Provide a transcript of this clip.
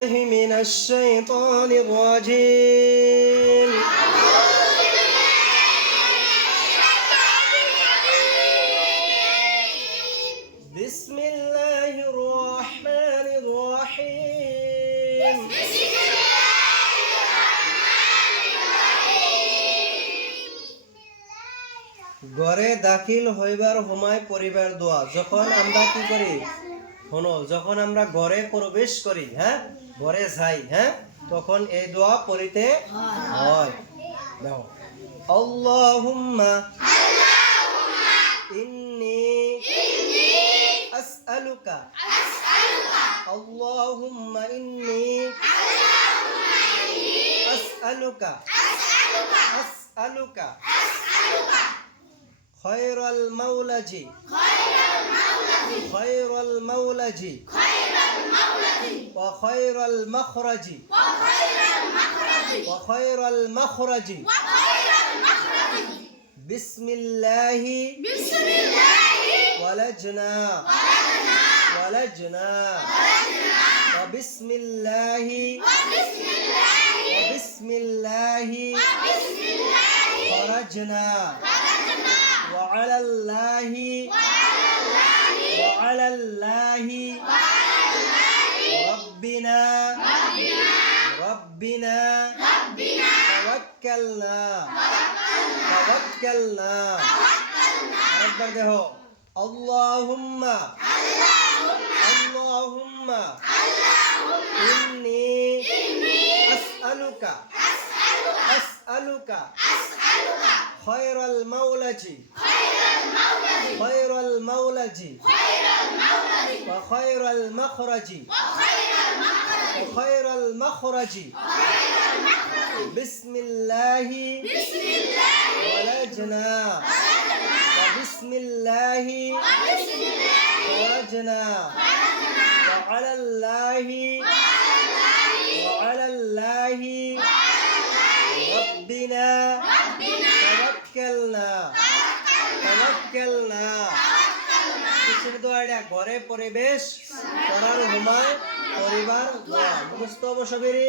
من الشيطان الرجيم بسم الله الرحمن الرحيم ঘরে দাখিল হইবার সময় পরিবার দোয়া যখন আমরা কি করি শোনো যখন আমরা ঘরে প্রবেশ করি ঘরে যাই তখন এই দোয়া পড়িতে হয় দেখো আল্লাহুম্মা ইন্নী আসআলুকা আল্লাহুম্মা ইন্নী আসআলুকা খায়রাল মাওলাজি وخير المخرج بسم الله ولجنا وبسم الله خرجنا وعلى الله ربنا توكلنا أكبر ده اللهم إني أسألك خير المولج وخير المخرج بسم الله ولجنا وبسم الله خرجنا وعلى الله ربنا توكلنا ঘরে পরিবেশ করার সময় পরিবার দোয়া মুখস্থ অবশ্যই